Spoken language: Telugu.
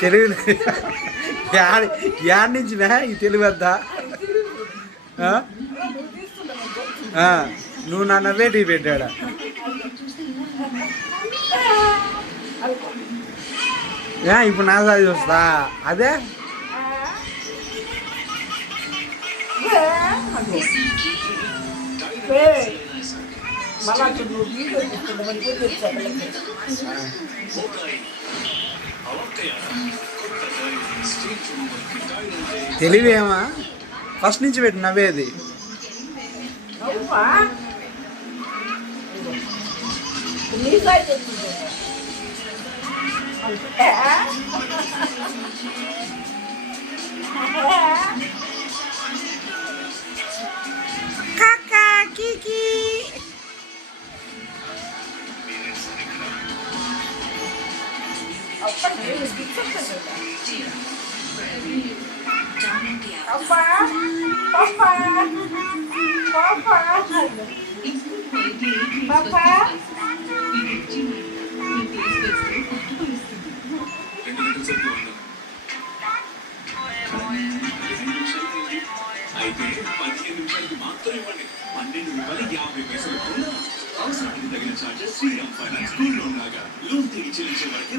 తెలుగు యాడ్ నుంచి ఈ తెలుగు వద్దా నువ్వు నా నవ్వేటి పెట్టాడా ఇప్పుడు నా సారి చూస్తా అదే తెలివేమా ఫస్ట్ నుంచి పెట్టి నవ్వేది అయితే 15 నిమిషాలకి మాత్రం ఇవ్వండి. 12.50 అవసరానికి తగిన charges Sriram finance gold loan లాగా లోన్ తిరిగి చెల్లించే వరకు